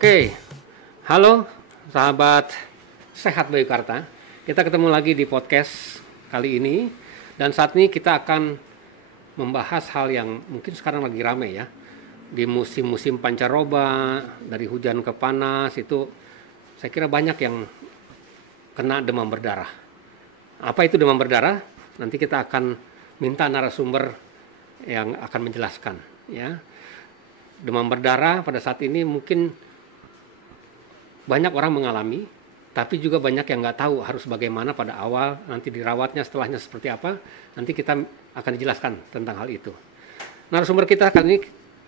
Oke, halo sahabat Sehat Bayukarta. Kita ketemu lagi di podcast kali ini. Dan saat ini kita akan membahas hal yang mungkin sekarang lagi rame ya. Di musim-musim pancaroba, dari hujan ke panas itu saya kira banyak yang kena demam berdarah. Apa itu demam berdarah? Nanti kita akan minta narasumber yang akan menjelaskan ya. Demam berdarah pada saat ini mungkin banyak orang mengalami, tapi juga banyak yang nggak tahu harus bagaimana pada awal, nanti dirawatnya, setelahnya seperti apa. Nanti kita akan dijelaskan tentang hal itu. Narasumber kita kali ini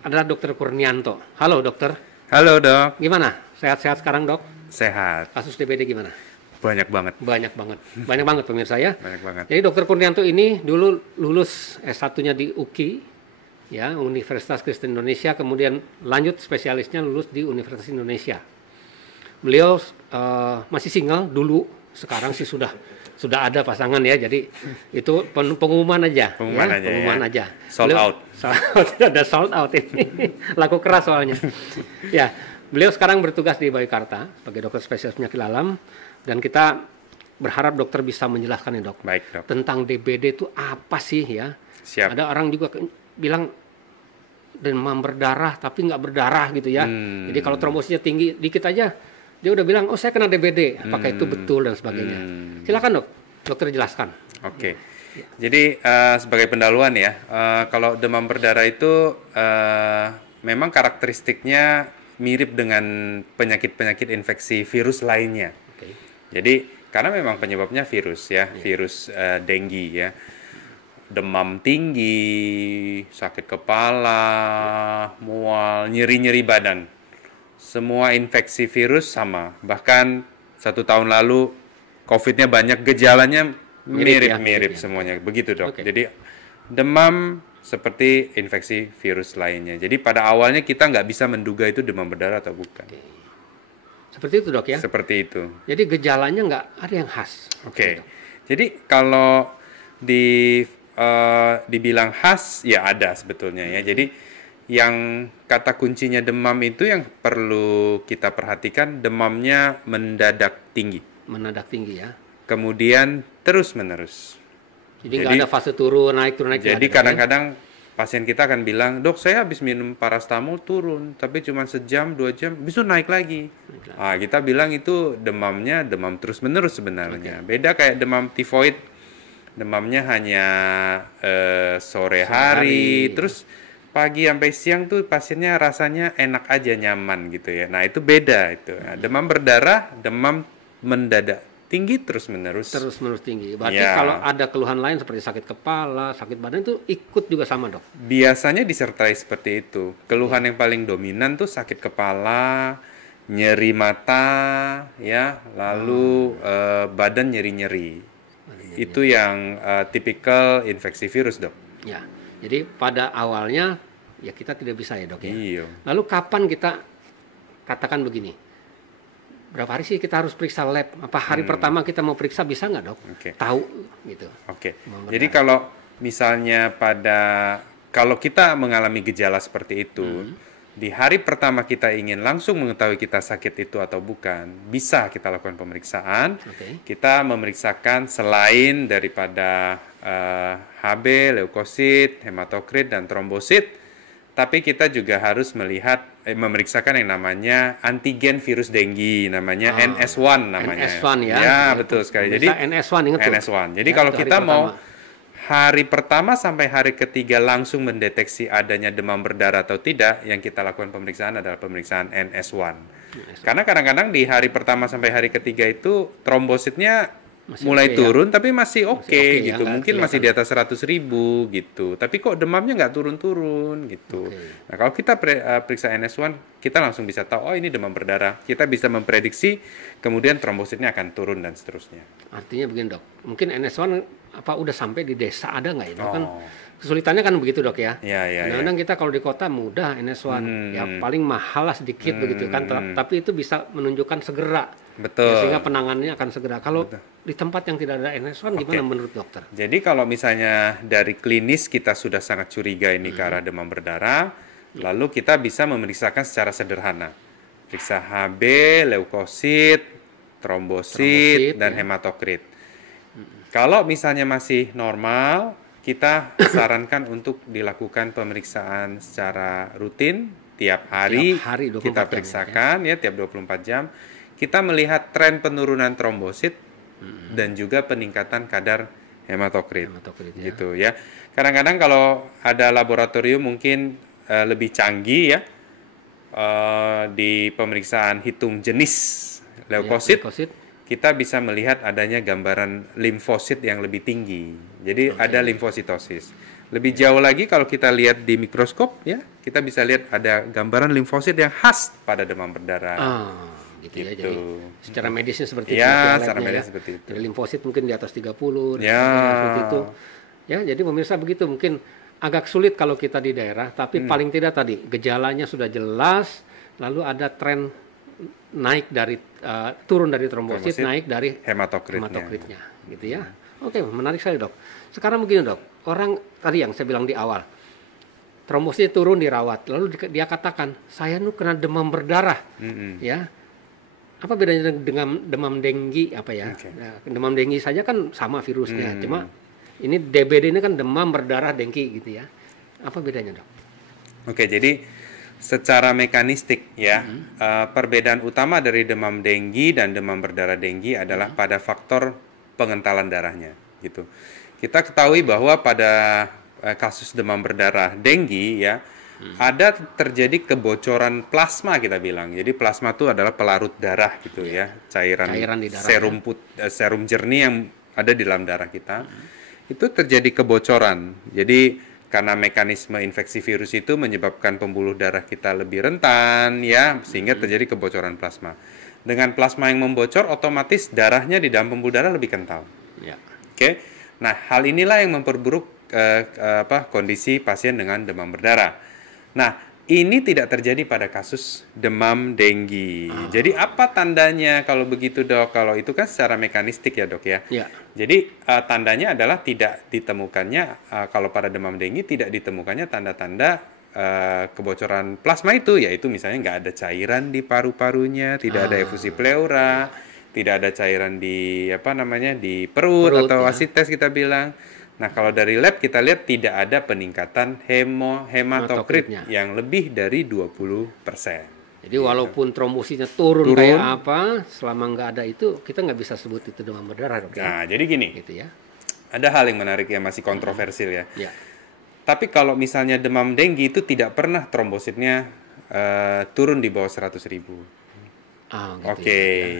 adalah Dr. Kurnianto. Halo dokter. Halo dok. Gimana? Sehat-sehat sekarang dok? Sehat. Kasus DBD gimana? Banyak banget. Banyak banget pemirsa ya. Banyak banget. Jadi Dr. Kurnianto ini dulu lulus S1-nya di UKI, ya Universitas Kristen Indonesia, kemudian lanjut spesialisnya lulus di Universitas Indonesia. Beliau masih single dulu, sekarang sih sudah ada pasangan ya, jadi itu pengumuman aja. Pengumuman aja. Sold out. Ada sold out ini, laku keras soalnya. Ya, beliau sekarang bertugas di Bayukarta sebagai dokter spesialis penyakit dalam, dan kita berharap dokter bisa menjelaskan ya dok. Baik dok. Tentang DBD itu apa sih ya? Siap. Ada orang juga bilang demam berdarah tapi nggak berdarah gitu ya. Jadi kalau trombositnya tinggi dikit aja, dia udah bilang, oh saya kena DBD. Apakah itu betul dan sebagainya? Silakan dok, dokter jelaskan. Oke. Jadi sebagai pendahuluan ya, kalau demam berdarah itu memang karakteristiknya mirip dengan penyakit-penyakit infeksi virus lainnya. Oke. Jadi karena memang penyebabnya virus ya, virus dengue ya. Demam tinggi, sakit kepala, mual, nyeri-nyeri badan. Semua infeksi virus sama. Bahkan 1 tahun lalu COVID-nya banyak, gejalanya mirip-mirip semuanya. Begitu dok. Okay. Jadi demam seperti infeksi virus lainnya. Jadi pada awalnya kita nggak bisa menduga itu demam berdarah atau bukan. Okay. Seperti itu dok ya? Seperti itu. Jadi gejalanya nggak ada yang khas. Oke. Jadi kalau dibilang khas, ya ada sebetulnya ya. Jadi yang kata kuncinya demam itu yang perlu kita perhatikan, demamnya mendadak tinggi. Mendadak tinggi ya. Kemudian terus-menerus. Jadi nggak ada fase turun, naik. Jadi kadang-kadang pasien kita akan bilang, dok saya habis minum parastamol turun, tapi cuma sejam, 2 jam, besok naik lagi. Nah, kita bilang itu demamnya demam terus-menerus sebenarnya. Beda kayak demam tifoid, demamnya hanya sore hari, terus pagi sampai siang tuh pasiennya rasanya enak aja, nyaman gitu ya. Nah itu beda itu. Nah, demam berdarah, demam mendadak tinggi terus-menerus tinggi. Berarti kalau ada keluhan lain seperti sakit kepala, sakit badan itu ikut juga sama dok? Biasanya disertai seperti itu. Keluhan yang paling dominan tuh sakit kepala, nyeri mata, ya, lalu badan nyeri-nyeri. Itu yang tipikal infeksi virus dok. Ya. Jadi pada awalnya ya kita tidak bisa ya dok ya. Iya. Lalu kapan kita katakan begini? Berapa hari sih kita harus periksa lab? Apa hari pertama kita mau periksa bisa nggak dok? Tahu gitu. Jadi kalau misalnya kalau kita mengalami gejala seperti itu, di hari pertama kita ingin langsung mengetahui kita sakit itu atau bukan, bisa kita lakukan pemeriksaan. Kita memeriksakan selain daripada HB, leukosit, hematokrit, dan trombosit, tapi kita juga harus memeriksakan yang namanya antigen virus dengue, namanya NS1 namanya. NS1 ya. Ya, betul sekali. Jadi NS1 ingat tuh. NS1. Jadi ya, kalau kita mau hari pertama sampai hari ketiga langsung mendeteksi adanya demam berdarah atau tidak, yang kita lakukan pemeriksaan adalah pemeriksaan NS1. Karena kadang-kadang di hari pertama sampai hari ketiga itu trombositnya mulai turun ya? Tapi masih oke gitu, ya, mungkin masih di atas 100.000 gitu, tapi kok demamnya nggak turun-turun gitu. Nah kalau kita periksa NS1, kita langsung bisa tahu, oh ini demam berdarah. Kita bisa memprediksi, kemudian trombositnya akan turun dan seterusnya. Artinya begini dok, mungkin NS1 apa udah sampai di desa ada nggak ya dok? Kan kesulitannya kan begitu dok ya. Kadang-kadang kita kalau di kota mudah NS1, ya paling mahal lah sedikit begitu kan, tapi itu bisa menunjukkan segera. Betul. Ya, sehingga penanganannya akan segera. Kalau di tempat yang tidak ada NS1 gimana menurut dokter? Jadi kalau misalnya dari klinis kita sudah sangat curiga ini ke arah demam berdarah, lalu kita bisa memeriksakan secara sederhana. periksa HB, leukosit, trombosit, dan ya. hematokrit. Kalau misalnya masih normal, kita sarankan untuk dilakukan pemeriksaan secara rutin tiap hari, Tiap hari 24 kita jam, periksakan ya tiap 24 jam. Kita melihat tren penurunan trombosit dan juga peningkatan kadar hematokrit. Ya. Gitu ya. Kadang-kadang kalau ada laboratorium mungkin lebih canggih ya, di pemeriksaan hitung jenis leukosit, kita bisa melihat adanya gambaran limfosit yang lebih tinggi. Jadi ada limfositosis. Lebih jauh lagi kalau kita lihat di mikroskop ya, kita bisa lihat ada gambaran limfosit yang khas pada demam berdarah. Gitu ya. Jadi secara medisnya seperti itu. Ya, secara medis seperti itu. Jadi limfosit mungkin di atas 30 ya. Seperti itu. Ya, jadi pemirsa begitu mungkin agak sulit kalau kita di daerah, tapi paling tidak tadi gejalanya sudah jelas, lalu ada tren naik dari turun dari trombosit, naik dari hematokritnya gitu ya. Oke, menarik sekali, Dok. Sekarang begini, Dok. Orang tadi yang saya bilang di awal, trombositnya turun dirawat, lalu dia katakan, saya nu kena demam berdarah. Ya. Apa bedanya dengan demam denggi apa ya? Nah, demam denggi saja kan sama virusnya, cuma ini DBD ini kan demam berdarah denggi gitu ya. Apa bedanya, Dok? Oke, jadi secara mekanistik ya, perbedaan utama dari demam denggi dan demam berdarah denggi adalah pada faktor pengentalan darahnya gitu. Kita ketahui bahwa pada kasus demam berdarah denggi ya, ada terjadi kebocoran plasma kita bilang. Jadi plasma itu adalah pelarut darah gitu ya, cairan di darah, serum jernih yang ada di dalam darah kita. Itu terjadi kebocoran. Jadi karena mekanisme infeksi virus itu menyebabkan pembuluh darah kita lebih rentan ya, sehingga terjadi kebocoran plasma. Dengan plasma yang membocor, otomatis darahnya di dalam pembuluh darah lebih kental. Ya. Oke. Nah, hal inilah yang memperburuk kondisi pasien dengan demam berdarah. Nah, ini tidak terjadi pada kasus demam denggi. Jadi apa tandanya kalau begitu, Dok? Kalau itu kan secara mekanistik ya, Dok ya. Jadi tandanya adalah tidak ditemukannya kalau pada demam denggi tidak ditemukannya tanda-tanda kebocoran plasma itu, yaitu misalnya nggak ada cairan di paru-parunya, tidak ada efusi pleura, tidak ada cairan di di perut atau asites kita bilang. Nah, kalau dari lab kita lihat tidak ada peningkatan hematokrit yang lebih dari 20%. Jadi walaupun trombositnya turun kayak apa, selama nggak ada itu, kita nggak bisa sebut itu demam berdarah, Dok. Nah, jadi gini, gitu ya. Ada hal yang menarik yang masih kontroversil ya. Tapi kalau misalnya demam denggi itu tidak pernah trombositnya turun di bawah 100.000.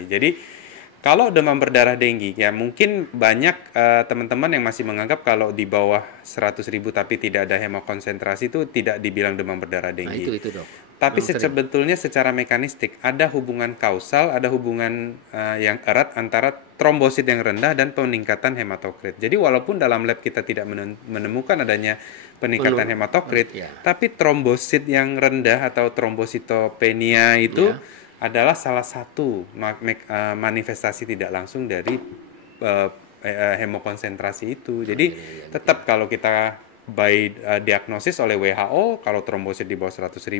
Jadi kalau demam berdarah denggi, ya mungkin banyak teman-teman yang masih menganggap kalau di bawah 100.000 tapi tidak ada hemokonsentrasi itu tidak dibilang demam berdarah denggi. Nah, itu Dok. Tapi sebetulnya secara mekanistik ada hubungan kausal, ada hubungan yang erat antara trombosit yang rendah dan peningkatan hematokrit. Jadi walaupun dalam lab kita tidak menemukan adanya peningkatan hematokrit, tapi trombosit yang rendah atau trombositopenia itu adalah salah satu manifestasi tidak langsung dari hemokonsentrasi itu. Jadi tetap kalau kita by diagnosis oleh WHO, kalau trombosit di bawah 100.000,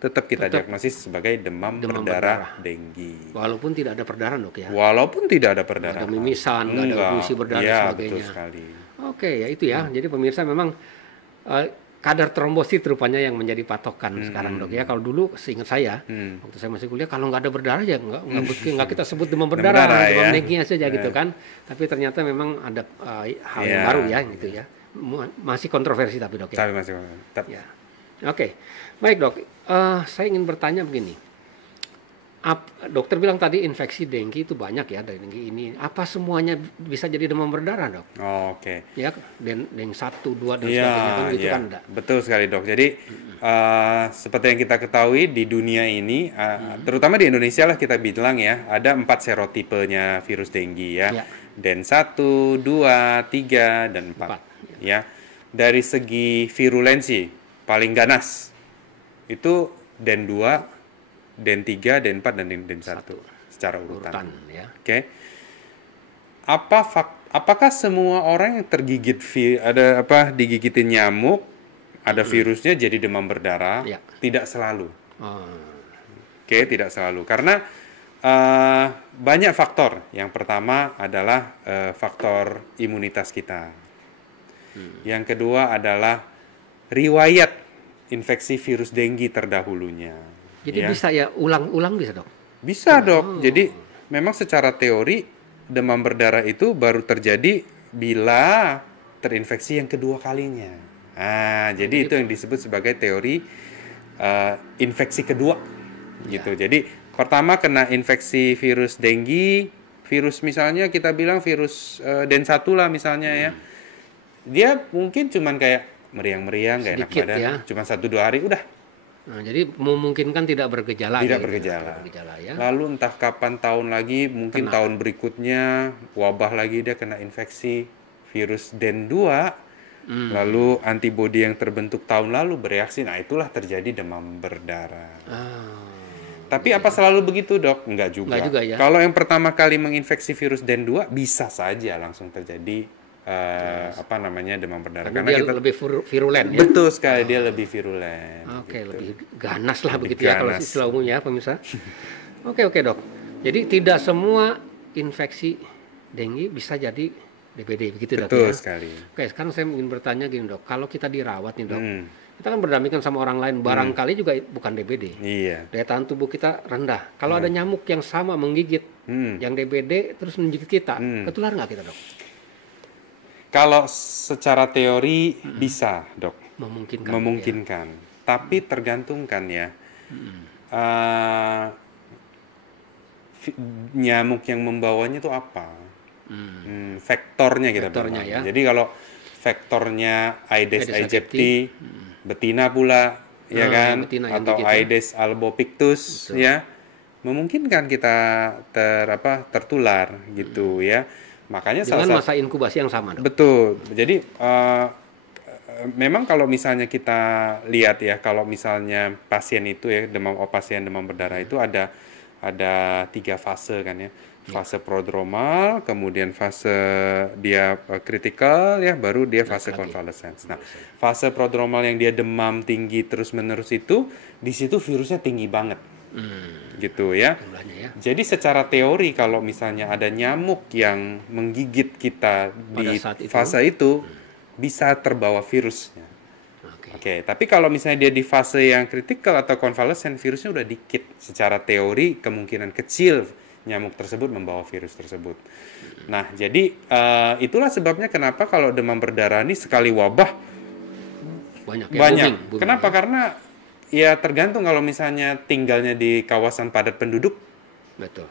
tetap kita diagnosis sebagai demam berdarah denggi. Walaupun tidak ada perdarahan, Dok ya. Walaupun tidak ada perdarahan. Nggak ada mimisan, nggak ada fungsi berdarah dan sebagainya. Betul sekali. Oke, ya itu ya. Jadi pemirsa memang kadar trombosit rupanya yang menjadi patokan sekarang, Dok ya. Kalau dulu seingat saya waktu saya masih kuliah, kalau nggak ada berdarah ya nggak kita sebut demam berdarah, demam denggi saja gitu kan. Tapi ternyata memang ada hal yang baru ya gitu ya. Masih kontroversi tapi, Dok ya. Tapi masih kontroversi. Ya. Oke, baik, Dok. Saya ingin bertanya begini. Dokter bilang tadi infeksi denggi itu banyak ya dari denggi ini. Apa semuanya bisa jadi demam berdarah, Dok? Ya, deng 1, 2 dan sebagainya kan gitu kan enggak? Betul sekali, Dok. Jadi seperti yang kita ketahui di dunia ini, terutama di Indonesia lah kita bilang ya, ada 4 serotipenya virus denggi ya. Den 1, 2, 3 dan 4. Ya. Dari segi virulensi paling ganas itu Den 2, Den 3, Den 4 dan Den 1 secara urutan. Oke. Apakah semua orang yang tergigit digigitin nyamuk ada virusnya jadi demam berdarah? Tidak selalu. Oke, tidak selalu. Karena banyak faktor. Yang pertama adalah faktor imunitas kita. Yang kedua adalah riwayat infeksi virus denggi terdahulunya. Jadi bisa ya ulang-ulang bisa dok? Bisa dok. Jadi memang secara teori demam berdarah itu baru terjadi bila terinfeksi yang kedua kalinya. Jadi itu yang disebut sebagai teori infeksi kedua. Gitu. Jadi pertama kena infeksi virus denggi, virus misalnya kita bilang virus Den 1 lah misalnya ya. Dia mungkin cuman kayak meriang-meriang, gak enak badan, ya. cuma 1-2 hari udah. Nah, jadi memungkinkan tidak bergejala. Tidak bergejala. Ya. Lalu entah kapan tahun lagi, mungkin tahun berikutnya wabah lagi dia kena infeksi virus Den 2. Lalu antibodi yang terbentuk tahun lalu bereaksi. Nah, itulah terjadi demam berdarah. Tapi apa selalu begitu, Dok? Enggak juga. Enggak juga ya. Kalau yang pertama kali menginfeksi virus Den 2 bisa saja langsung terjadi demam berdarah. Karena dia lebih virulen ya. Betul sekali, dia lebih virulen. Oke, gitu. lebih ganas lah Lebih begitu ya kalau ganas. istilah umumnya, pemirsa. Oke, Dok. Jadi tidak semua infeksi dengue bisa jadi DBD begitu, Dok. Betul Ya? sekali. Oke, sekarang saya ingin bertanya gini, Dok. Kalau kita dirawat nih, Dok. Kita kan berdampingan sama orang lain, barangkali juga bukan DBD. Iya. Daya tahan tubuh kita rendah. Kalau ada nyamuk yang sama menggigit yang DBD terus menggigit kita, ketular nggak kita, Dok? Kalau secara teori bisa, Dok. Memungkinkan. Memungkinkan. Tapi tergantung kan ya. Nyamuk yang membawanya itu apa? Vektornya kita Vektornya, bilang. ya. Jadi kalau vektornya Aedes aegypti, betina pula, ya kan? Betina yang Atau gigit, ya. Aedes albopictus, ya, memungkinkan kita tertular gitu, ya. Makanya dengan masa inkubasi yang sama, Dok. betul. Jadi memang kalau misalnya kita lihat ya, kalau misalnya pasien itu ya pasien demam berdarah itu ada 3 fase kan ya. Fase prodromal, kemudian fase dia kritikal ya, baru dia fase convalescence. Nah, fase prodromal yang dia demam tinggi terus-menerus itu, di situ virusnya tinggi banget. Gitu ya. Ya. Jadi secara teori kalau misalnya ada nyamuk yang menggigit kita di fase itu bisa terbawa virusnya. Oke, tapi kalau misalnya dia di fase yang kritikal atau konvalesen, virusnya udah dikit. Secara teori kemungkinan kecil nyamuk tersebut membawa virus tersebut. Nah, jadi itulah sebabnya kenapa kalau demam berdarah ini sekali wabah banyak. Booming, kenapa? Ya? Karena ya tergantung kalau misalnya tinggalnya di kawasan padat penduduk. Betul.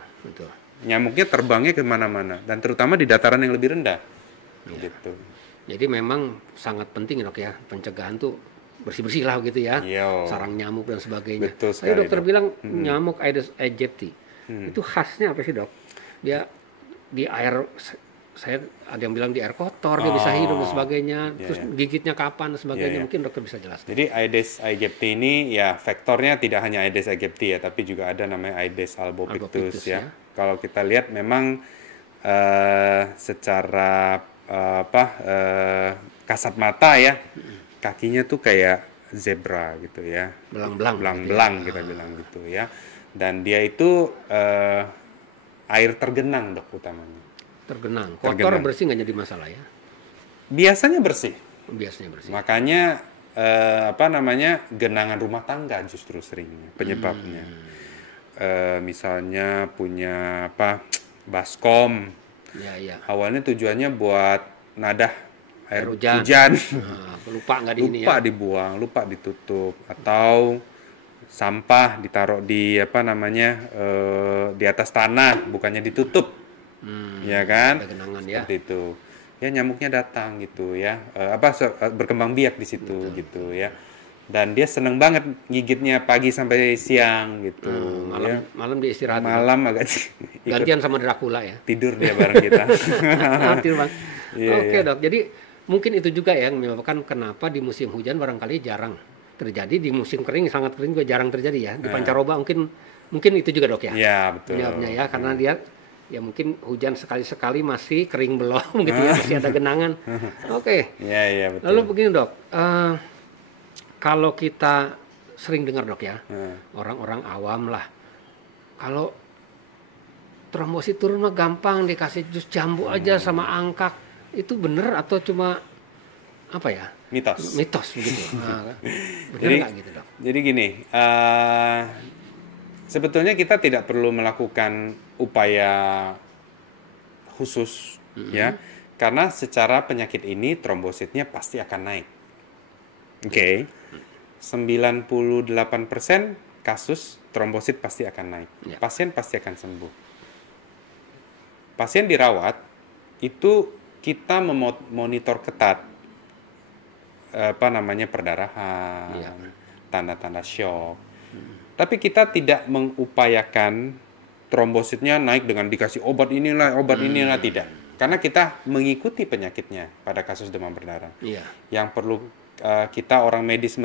Nyamuknya terbangnya kemana-mana, dan terutama di dataran yang lebih rendah. Gitu. Jadi memang sangat penting, Dok ya, pencegahan tuh bersih-bersih lah gitu ya. Sarang nyamuk dan sebagainya. Betul sekali, Tadi dokter bilang nyamuk Aedes aegypti. Itu khasnya apa sih, Dok? Dia di air, saya ada yang bilang di air kotor dia bisa hidup dan sebagainya. Terus gigitnya kapan dan sebagainya. Mungkin dokter bisa jelaskan. Jadi Aedes aegypti ini ya vektornya tidak hanya Aedes aegypti ya, tapi juga ada namanya Aedes albopictus ya. Kalau kita lihat memang secara kasat mata ya, kakinya tuh kayak zebra gitu ya. Belang-belang kita bilang gitu ya. Dan dia itu air tergenang, Dok, utamanya. Tergenang. Kotor bersih nggak jadi masalah ya? Biasanya bersih. Biasanya bersih. Makanya genangan rumah tangga justru seringnya penyebabnya. Misalnya punya baskom. Ya. Awalnya tujuannya buat nadah air hujan. Lupa nggak lupa dibuang, lupa ditutup, atau sampah ditaruh di di atas tanah, bukannya ditutup. Ya kan? Ada genangan seperti itu. Ya nyamuknya datang gitu ya. Berkembang biak di situ gitu ya. Dan dia seneng banget gigitnya pagi sampai siang gitu. Malam dia istirahat. Malam agak gantian sama Dracula ya. Tidur dia bareng kita. Oke, Dok. Jadi mungkin itu juga yang menyebabkan kenapa di musim hujan barangkali jarang terjadi, di musim kering sangat kering juga jarang terjadi ya. Di pancaroba mungkin itu juga, Dok ya. Iya, betul. Penyebabnya ya, karena dia ya mungkin hujan sekali-sekali masih kering belum gitu ya, masih ada genangan. Oke. Iya, betul. Lalu begini, Dok. Kalau kita sering dengar, Dok ya, orang-orang awam lah kalau trombosit turun mah gampang dikasih jus jambu aja sama angkat, itu bener atau cuma apa ya? Mitos begitu. Nah, bener nggak gitu dok? Jadi gini, sebetulnya kita tidak perlu melakukan upaya khusus ya, karena secara penyakit ini trombositnya pasti akan naik. Oke. 98% kasus trombosit pasti akan naik. Pasien pasti akan sembuh. Pasien dirawat itu kita memonitor ketat perdarahan, tanda-tanda shock. Tapi kita tidak mengupayakan trombositnya naik dengan dikasih obat inilah, tidak. Karena kita mengikuti penyakitnya pada kasus demam berdarah. Yang perlu kita orang medis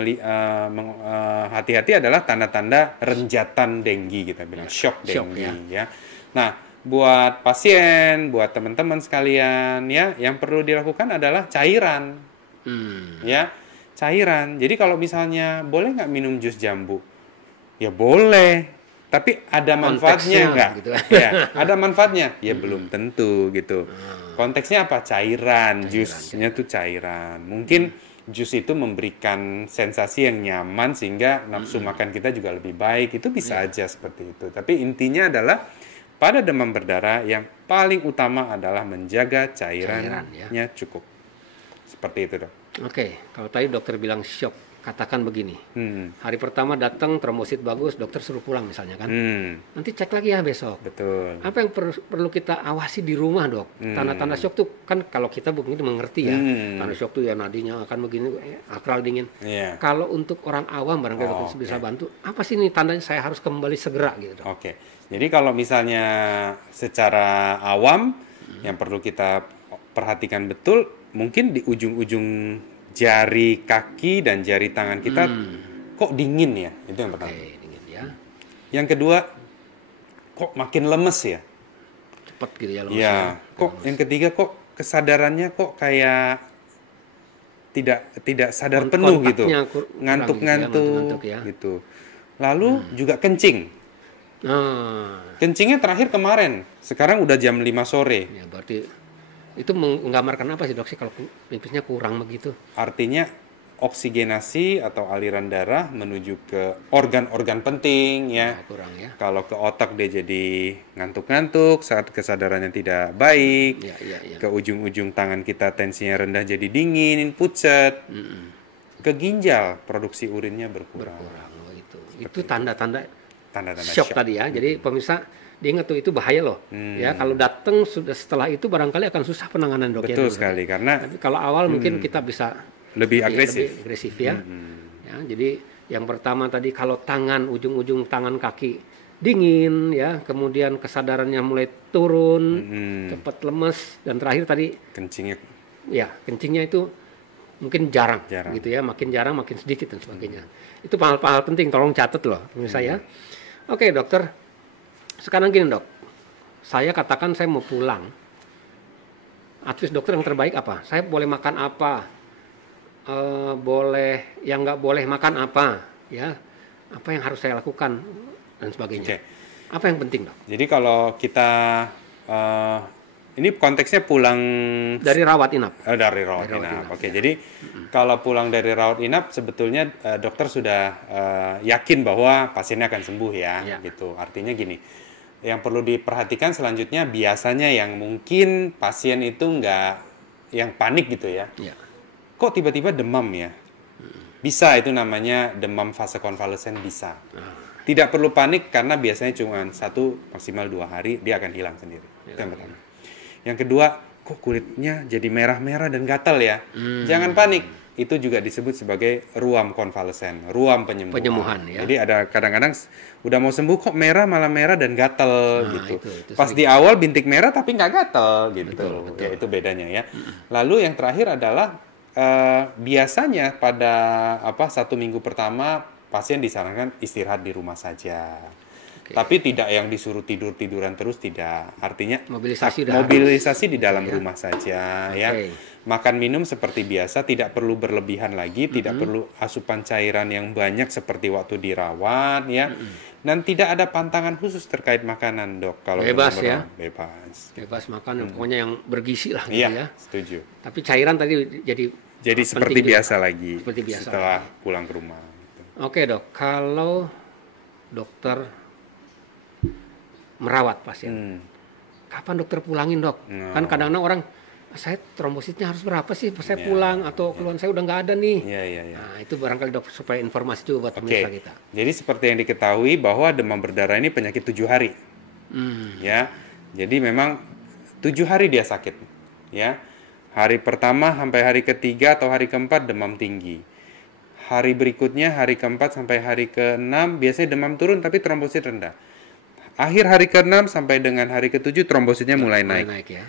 hati-hati adalah tanda-tanda renjatan denggi, kita bilang shock denggi ya. Nah, buat pasien, buat teman-teman sekalian ya, yang perlu dilakukan adalah cairan. Ya, cairan. Jadi kalau misalnya boleh nggak minum jus jambu? Ya boleh, tapi ada manfaatnya nggak? Gitu. Ya, ada manfaatnya? Ya belum tentu gitu. Konteksnya apa? Cairan, jusnya tuh cairan. Mungkin jus itu memberikan sensasi yang nyaman sehingga nafsu makan kita juga lebih baik. Itu bisa aja seperti itu. Tapi intinya adalah pada demam berdarah yang paling utama adalah menjaga cairannya cukup. Seperti itu dok. Oke, kalau tadi dokter bilang shock, katakan begini, hari pertama datang trombosit bagus, dokter suruh pulang misalnya kan, nanti cek lagi ya besok. Betul. Apa yang perlu kita awasi di rumah dok? Tanda-tanda shock tuh kan kalau kita begitu mengerti ya, tanda shock tuh ya nadinya akan begini, akral dingin. Kalau untuk orang awam barangkali dokter bisa bantu, apa sih ini tandanya saya harus kembali segera gitu dok? Jadi kalau misalnya secara awam, yang perlu kita perhatikan betul, mungkin di ujung-ujung jari kaki dan jari tangan kita kok dingin ya, itu yang pertama. Dingin ya. Yang kedua, kok makin lemes ya. Cepat gitu ya lemes. Ya, kok yang ketiga kok kesadarannya kok kayak tidak sadar penuh gitu, ngantuk-ngantuk gitu. Lalu juga kencing. Kencingnya terakhir kemarin, sekarang udah jam 5 sore. Ya, berarti itu menggambarkan apa sih dok sih kalau pipisnya kurang begitu? Artinya oksigenasi atau aliran darah menuju ke organ-organ penting ya. Kurang ya. Kalau ke otak dia jadi ngantuk-ngantuk saat kesadarannya tidak baik. Ke ujung-ujung tangan kita tensinya rendah jadi dingin, pucat. Ke ginjal produksi urinnya berkurang. Itu tanda-tanda shock tadi ya. Jadi pemirsa diingat tuh itu bahaya loh. Ya kalau datang sudah setelah itu barangkali akan susah penanganan dok. Betul sekali karena tapi kalau awal mungkin kita bisa lebih agresif ya. Ya. Jadi yang pertama tadi kalau tangan ujung-ujung tangan kaki dingin ya, kemudian kesadarannya mulai turun, cepat lemes dan terakhir tadi kencingnya itu mungkin jarang gitu ya, makin jarang makin sedikit dan sebagainya. Itu hal-hal penting, tolong catat loh pemirsa ya. Oke dokter. Sekarang gini dok, saya katakan saya mau pulang. Advice dokter yang terbaik apa? Saya boleh makan apa? Yang nggak boleh makan apa? Ya, apa yang harus saya lakukan dan sebagainya. Apa yang penting dok? Jadi kalau kita ini konteksnya pulang dari rawat inap. Dari rawat inap. Jadi kalau pulang dari rawat inap sebetulnya dokter sudah yakin bahwa pasiennya akan sembuh ya. Gitu. Artinya gini. Yang perlu diperhatikan selanjutnya biasanya yang mungkin pasien itu yang panik gitu ya. Kok tiba-tiba demam ya? Bisa, itu namanya demam fase konvalesen bisa. Tidak perlu panik karena biasanya cuma 1 maksimal 2 hari dia akan hilang sendiri. Itu yang pertama. Yang kedua, kok kulitnya jadi merah-merah dan gatal ya? Jangan panik. Itu juga disebut sebagai ruam konvalesen, ruam penyembuhan ya. Jadi ada kadang-kadang udah mau sembuh kok malah merah dan gatal gitu. Itu pas di awal bintik merah tapi nggak gatal gitu. Betul. Ya, itu bedanya ya. Lalu yang terakhir adalah biasanya pada 1 minggu pertama pasien disarankan istirahat di rumah saja. Tapi tidak yang disuruh tiduran terus, tidak. Artinya mobilisasi di dalam rumah saja ya. makan minum seperti biasa, tidak perlu berlebihan lagi, tidak perlu asupan cairan yang banyak seperti waktu dirawat ya. Dan tidak ada pantangan khusus terkait makanan, Dok. Kalau Bebas untuk ya. bebas. Bebas makan, pokoknya yang bergizi lah gitu Iya, ya. setuju. Tapi cairan tadi jadi Seperti penting biasa juga. lagi Seperti biasa setelah pulang ke rumah. Gitu. Oke dok, kalau dokter merawat pasien, kapan dokter pulangin dok? Kan kadang-kadang orang, saya trombositnya harus berapa sih pas saya pulang atau keluhan saya udah nggak ada nih. Iya. Nah itu barangkali dok supaya informasi juga buat pemirsa kita. Jadi seperti yang diketahui bahwa demam berdarah ini penyakit 7 hari. Ya, jadi memang 7 hari dia sakit. Ya, hari pertama sampai hari ketiga atau hari keempat demam tinggi. Hari berikutnya hari keempat sampai hari ke-6 biasanya demam turun tapi trombosit rendah. Akhir hari ke-6 sampai dengan hari ke-7 trombositnya mulai naik. Ya.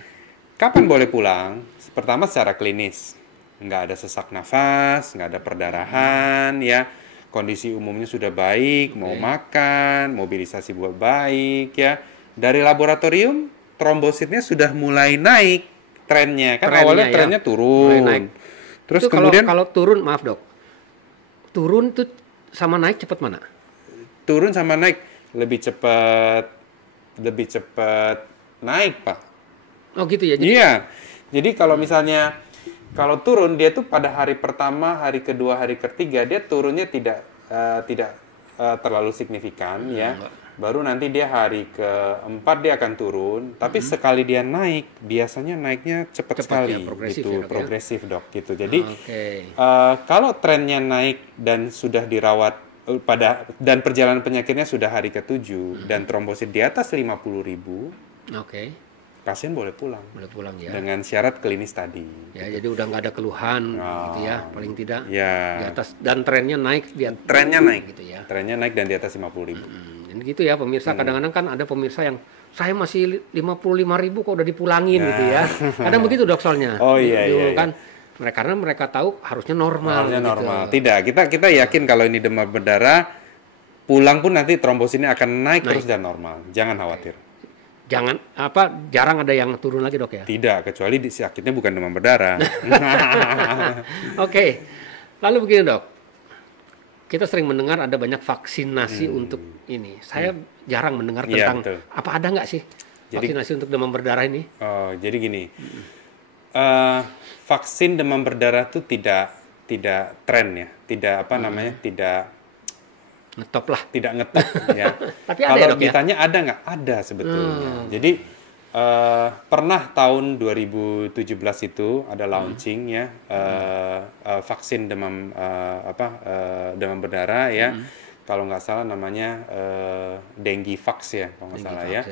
Kapan boleh pulang? Pertama secara klinis, nggak ada sesak nafas, nggak ada perdarahan, ya. Kondisi umumnya sudah baik, mau makan, mobilisasi buat baik, ya. Dari laboratorium, trombositnya sudah mulai naik trennya. Kan awalnya trennya turun. Terus itu kemudian kalau turun, maaf dok, turun tuh sama naik cepat mana? Turun sama naik lebih cepat naik, Pak. Oh gitu ya. Iya. Jadi kalau misalnya kalau turun dia tuh pada hari pertama, hari kedua, hari ketiga dia turunnya tidak terlalu signifikan ya. Baru nanti dia hari keempat dia akan turun, tapi sekali dia naik biasanya naiknya cepat sekali ya, progresif gitu, ya, dok, progresif dok gitu. Jadi okay. Kalau trennya naik dan sudah dirawat dan perjalanan penyakitnya sudah hari ke-7 dan trombosit di atas 50.000. Pasien boleh pulang. Boleh pulang ya. Dengan syarat klinis tadi. Ya, gitu. Jadi udah nggak ada keluhan gitu ya, paling tidak. Ya. Di atas dan trennya naik trennya naik gitu ya. Trennya naik dan di atas 50.000. Dan gitu ya pemirsa, kadang-kadang kan ada pemirsa yang saya masih 55.000 kok udah dipulangin gitu ya. Kadang begitu dok soalnya. Oh iya. Kan karena mereka tahu harusnya normal. Harusnya gitu. normal. Tidak, kita yakin kalau ini demam berdarah pulang pun nanti trombositnya akan naik terus dan normal. Jangan khawatir. Jarang ada yang turun lagi dok ya? Tidak, kecuali sakitnya bukan demam berdarah. Oke. Lalu begini dok, kita sering mendengar ada banyak vaksinasi untuk ini. Saya jarang mendengar tentang apa ada nggak sih vaksinasi untuk demam berdarah ini? Oh, jadi gini, vaksin demam berdarah itu tidak tren ya, tidak ngetop lah. Tidak ngetop ya. Tapi ada kalau ya, dok, ditanya ada nggak? Ada sebetulnya. Jadi pernah tahun 2017 itu ada launching ya vaksin demam demam berdarah ya. Kalau nggak salah namanya Dengivax ya kalau nggak salah ya.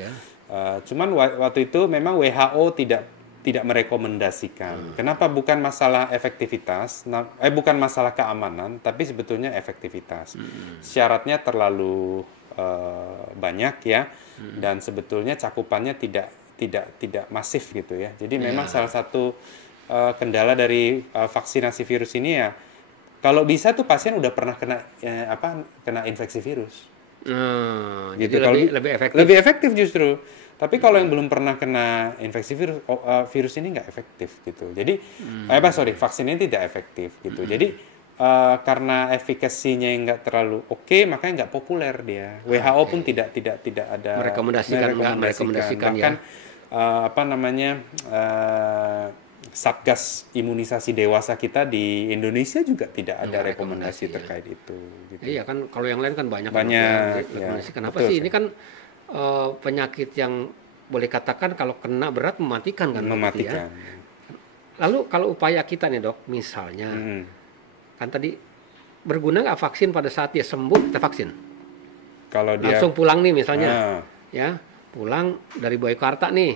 Cuman waktu itu memang WHO tidak merekomendasikan. Kenapa? Bukan masalah efektivitas, bukan masalah keamanan, tapi sebetulnya efektivitas. Syaratnya terlalu banyak ya, dan sebetulnya cakupannya tidak masif gitu ya. Jadi memang salah satu kendala dari vaksinasi virus ini ya, kalau bisa tuh pasien udah pernah kena infeksi virus. Gitu. Jadi lebih efektif. Lebih efektif justru. Tapi kalau yang belum pernah kena infeksi virus ini nggak efektif gitu. Jadi, vaksin ini tidak efektif gitu. Jadi karena efikasinya yang nggak terlalu oke, makanya nggak populer dia. WHO pun tidak ada merekomendasikan. Bahkan Satgas imunisasi dewasa kita di Indonesia juga tidak ada rekomendasi terkait itu. Gitu. Iya kan, kalau yang lain kan banyak. Kenapa betul, sih? Ini kan penyakit yang boleh katakan kalau kena berat mematikan kan? Mematikan. Ya? Lalu kalau upaya kita nih dok, misalnya kan tadi berguna nggak vaksin pada saat dia sembuh kita vaksin? Kalau dia langsung pulang nih misalnya, ya pulang dari Boyolali nih,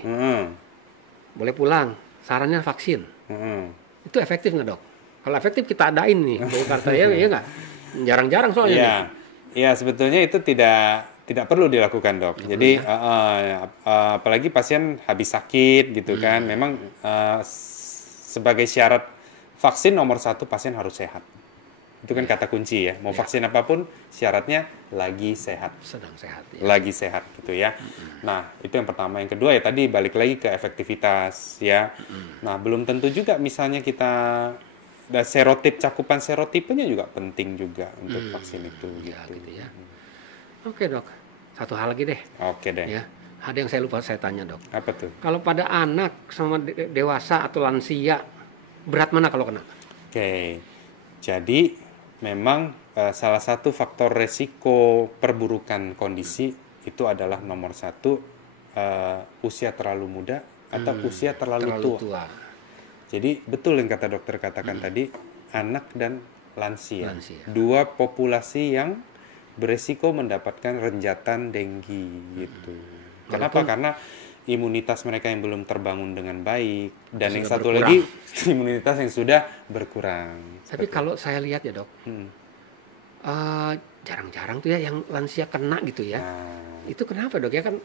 boleh pulang. Sarannya vaksin. Itu efektif nggak dok? Kalau efektif kita adain nih Boyolali ya nggak? Jarang-jarang soalnya. Iya sebetulnya itu tidak perlu dilakukan dok. Jadi apalagi pasien habis sakit gitu kan, memang sebagai syarat vaksin nomor 1 pasien harus sehat. Itu kan kata kunci ya. Mau vaksin apapun syaratnya lagi sehat. Sedang sehat ya. Lagi sehat gitu ya. Nah, itu yang pertama. Yang kedua ya tadi balik lagi ke efektivitas ya. Nah, belum tentu juga misalnya kita cakupan serotipenya juga penting juga untuk vaksin itu Ya, gitu. gitu ya. Oke, Dok. Satu hal lagi deh. Oke deh. Ya. Ada yang saya lupa saya tanya, Dok. Apa tuh? Kalau pada anak sama dewasa atau lansia, berat mana kalau kena? Oke. Jadi memang salah satu faktor resiko perburukan kondisi itu adalah nomor satu usia terlalu muda atau usia terlalu tua. Jadi betul yang kata dokter katakan tadi, anak dan lansia. Dua populasi yang beresiko mendapatkan renjatan denggi gitu. Kenapa? Karena imunitas mereka yang belum terbangun dengan baik dan yang satu lagi imunitas yang sudah berkurang. Tapi kalau saya lihat ya, Dok, jarang-jarang tuh ya yang lansia kena gitu ya. Itu kenapa, Dok? Ya kan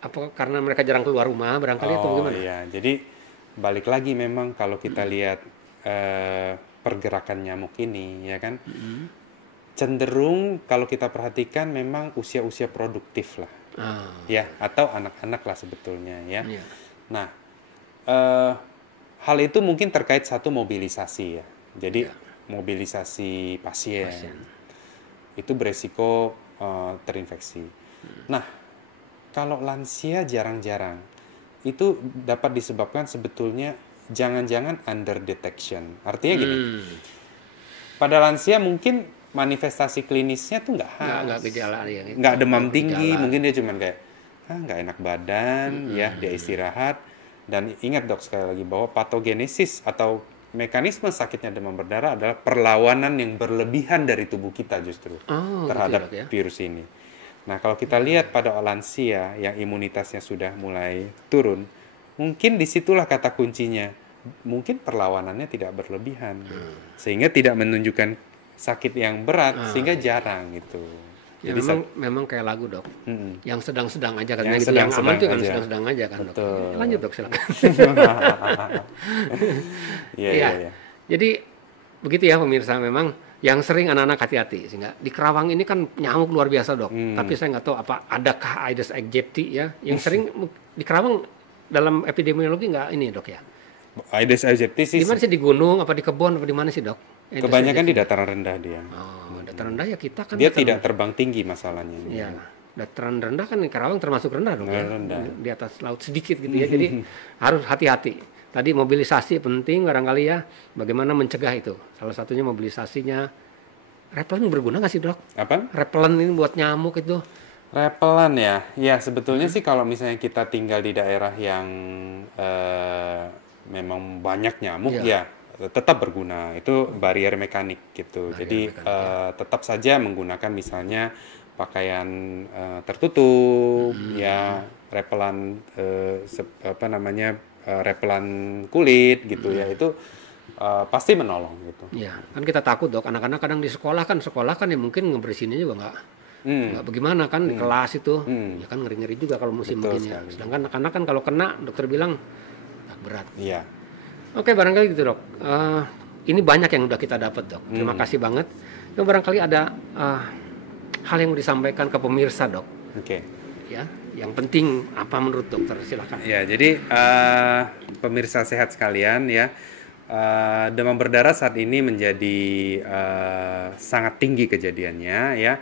apa karena mereka jarang keluar rumah barangkali atau gimana? Iya, jadi balik lagi memang kalau kita lihat pergerakan nyamuk ini ya kan cenderung kalau kita perhatikan memang usia-usia produktif lah. Ya, atau anak-anak lah sebetulnya ya. Nah, hal itu mungkin terkait satu mobilisasi ya. Jadi mobilisasi pasien itu beresiko terinfeksi. Nah, kalau lansia jarang-jarang itu dapat disebabkan sebetulnya jangan-jangan under detection. Artinya gini, pada lansia mungkin manifestasi klinisnya tuh nggak gejala ya, nggak demam tinggi, mungkin dia cuman kayak nggak enak badan, ya dia istirahat. Dan ingat dok sekali lagi bahwa patogenesis atau mekanisme sakitnya demam berdarah adalah perlawanan yang berlebihan dari tubuh kita justru terhadap virus ini. Nah kalau kita lihat pada lansia yang imunitasnya sudah mulai turun, mungkin disitulah kata kuncinya. Mungkin perlawanannya tidak berlebihan, sehingga tidak menunjukkan sakit yang berat sehingga jarang gitu. Ya, jadi memang kayak lagu dok, yang sedang-sedang aja kan, yang gitu, yang aman tuh kan sedang-sedang aja kan. Betul. Dok. Lanjut dok silakan. Iya. Jadi begitu ya pemirsa, memang yang sering anak-anak hati-hati sehingga di Kerawang ini kan nyamuk luar biasa dok. Tapi saya nggak tahu adakah Aedes aegypti ya yang sering di Kerawang dalam epidemiologi nggak ini dok ya. Aedes aegypti sih. Di mana sih, di gunung apa di kebun apa di mana sih dok? Kebanyakan di dataran rendah dia. Dataran rendah ya kita kan. Dia tidak terbang tinggi masalahnya. Iya. Dataran rendah kan Karawang termasuk rendah dong ya. Di atas laut sedikit gitu ya. Jadi harus hati-hati. Tadi mobilisasi penting barangkali ya. Bagaimana mencegah itu? Salah satunya mobilisasinya. Repelen berguna nggak sih dok? Apa? Repelen ini buat nyamuk itu. Repelen ya. Ya sebetulnya sih kalau misalnya kita tinggal di daerah yang memang banyak nyamuk ya tetap berguna. Itu barier mekanik gitu. Jadi tetap saja menggunakan misalnya pakaian tertutup ya, repelan repelan kulit gitu ya. Itu pasti menolong gitu. Ya, kan kita takut dok, anak-anak kadang di sekolah kan ya mungkin ngebersihinnya juga nggak bagaimana kan di kelas itu. Ya kan ngeri-ngeri juga kalau musim begini. Sedangkan anak-anak kan kalau kena dokter bilang berat. Iya. Oke, barangkali gitu dok. Ini banyak yang udah kita dapat dok. Terima kasih banget. Yang barangkali ada hal yang mau disampaikan ke pemirsa dok. Oke. Ya, yang penting apa menurut dokter? Silakan. Ya, jadi pemirsa sehat sekalian ya, demam berdarah saat ini menjadi sangat tinggi kejadiannya ya.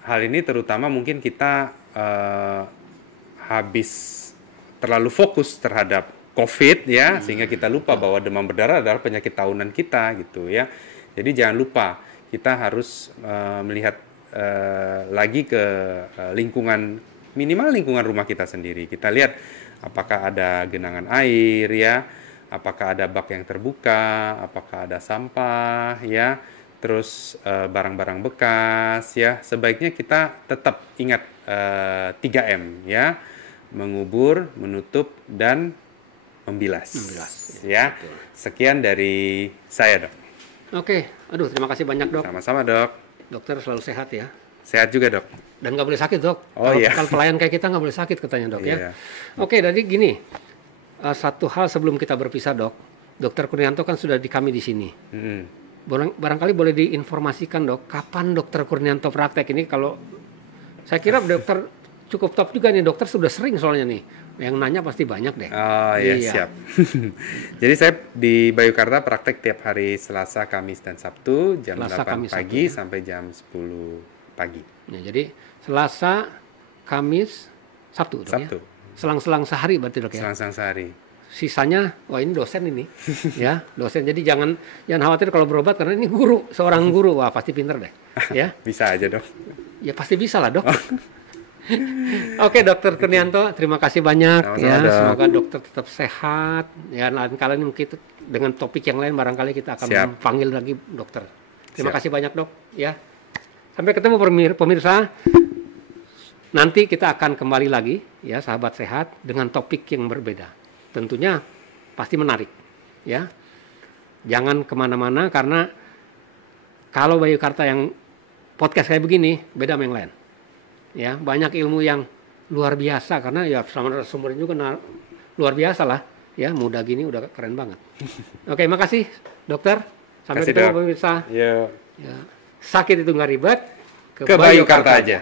Hal ini terutama mungkin kita habis terlalu fokus terhadap COVID ya, sehingga kita lupa bahwa demam berdarah adalah penyakit tahunan kita gitu ya. Jadi jangan lupa kita harus melihat lagi ke minimal lingkungan rumah kita sendiri. Kita lihat apakah ada genangan air ya, apakah ada bak yang terbuka, apakah ada sampah ya, terus barang-barang bekas ya. Sebaiknya kita tetap ingat 3M ya, mengubur, menutup, dan membilas ya. Betul. Sekian dari saya dok. Oke, aduh terima kasih banyak dok. Sama-sama dok. Dokter selalu sehat ya. Sehat juga dok. Dan nggak boleh sakit dok. Kalau pelayan kayak kita nggak boleh sakit katanya dok ya. Oke, jadi gini, satu hal sebelum kita berpisah dok, Dokter Kurnianto kan sudah di kami di sini. barangkali boleh diinformasikan dok, kapan dokter Kurnianto praktek ini? Kalau saya kira dokter cukup top juga nih, dokter sudah sering soalnya nih, yang nanya pasti banyak deh. Oh ya, siap. Jadi saya di Bayu Karta praktek tiap hari Selasa, Kamis, dan Sabtu jam Selasa, 8 Kamis, pagi Sabtu, ya. sampai jam 10 pagi. Ya, jadi Selasa, Kamis, Sabtu dok, Sabtu. ya? Selang-selang sehari berarti dok ya? Selang-selang sehari. Sisanya, wah ini dosen ini, ya dosen. Jadi jangan khawatir kalau berobat karena ini guru, seorang guru, wah pasti pinter deh, ya. Bisa aja dok. Ya pasti bisa lah dok. Oke dokter Kurnianto, terima kasih banyak. Sama-sama, ya. dok. Semoga dokter tetap sehat. Ya lain kali mungkin dengan topik yang lain barangkali kita akan panggil lagi dokter. Terima kasih banyak dok. Ya, sampai ketemu pemirsa. Nanti kita akan kembali lagi ya sahabat sehat dengan topik yang berbeda. Tentunya pasti menarik, ya. Jangan kemana-mana karena kalau Bayu Karta yang podcast kayak begini beda sama yang lain, ya. Banyak ilmu yang luar biasa karena ya sama sumbernya juga luar biasa lah, ya. Muda gini udah keren banget. Oke, makasih dokter. Sampai ketemu pemirsa. Ya. Ya. Sakit itu nggak ribet, Ke Bayu Karta aja.